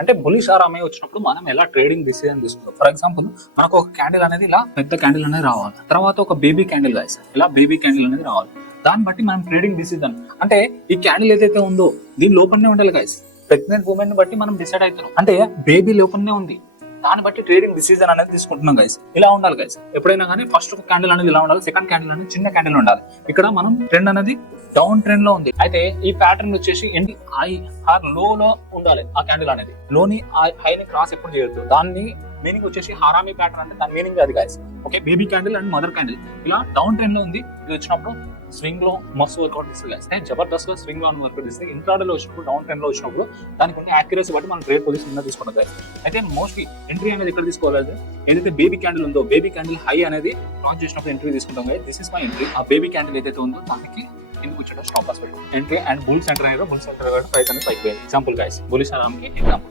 అంటే bullish are RMI వచ్చినప్పుడు మనం ఎలా ట్రేడింగ్ డిసిజన్ తీసుకుంటాం. ఫర్ ఎగ్జాంపుల్ మనకు ఒక క్యాండిల్ అనేది ఇలా పెద్ద క్యాండిల్ అనేది రావాలి, తర్వాత ఒక బేబీ క్యాండిల్ గైస్ ఇలా బేబీ క్యాండిల్ అనేది రావాలి. దాన్ని బట్టి మనం ట్రేడింగ్ డిసిజన్ అంటే ఈ క్యాండిల్ ఏదైతే ఉందో దీని లోపలనే ఉండాలి గైస్. ప్రెగ్నెంట్ ఉమెన్ బట్టి మనం డిసైడ్ అవుతున్నాం, అంటే బేబీ లోపలనే ఉంది, దాన్ని బట్టి ట్రేడింగ్ డిసిజన్ అనేది తీసుకుంటున్నాం గైస్. ఇలా ఉండాలి గైస్. ఎప్పుడైనా కానీ ఫస్ట్ క్యాండిల్ అనేది ఇలా ఉండాలి, సెకండ్ క్యాండిల్ అనేది చిన్న క్యాండిల్ ఉండాలి. ఇక్కడ మనం ట్రెండ్ అనేది డౌన్ ట్రెండ్ లో ఉంది, అయితే ఈ ప్యాటర్న్ వచ్చేసి హై ఆర్ లో లో ఉండాలి. ఆ క్యాండిల్ అనేది లోని హైని క్రాస్ ఎప్పుడు చేయొద్దు. దాన్ని మీనింగ్ వచ్చేసి హారామీ ప్యాటర్న్ అంటే దాని మీనింగ్ అది guys. Okay, baby candle and mother candle ఇలా డౌన్ ట్రెండ్ లో ఉంది. ఇది వచ్చినప్పుడు స్వింగ్ లో మస్తు వర్కౌట్ ఇస్తుంది గైస్. జబర్దస్త్ గా స్వింగ్ లో వర్కౌట్ ఇస్తుంది. ఇంట్రాడే లో వచ్చినప్పుడు డౌన్ ట్రెండ్ లో వచ్చినప్పుడు దానికి ఉన్న యాక్యురసీ బట్టి మనం ట్రేడ్ పొజిషన్ తీసుకున్నాం గైస్. అయితే మోస్ట్లీ ఎంట్రీ అనేది ఎక్కడ తీసుకోవాలి, ఏదైతే బేబీ క్యాండిల్ ఉందో బేబీ క్యాండిల్ హై అనేది క్రాస్ చేసినప్పుడు ఎంట్రీ తీసుకుంటాం guys. This is my entry. ఆ బేబీ క్యాండిల్ ఏదైతే ఉందో దానికి ఎందుకు వచ్చాడో స్టాప్ లాస్ పెట్టాం entry. And bull centre price అనేది పైకి పోయింది. Example guys, bullish RMI example.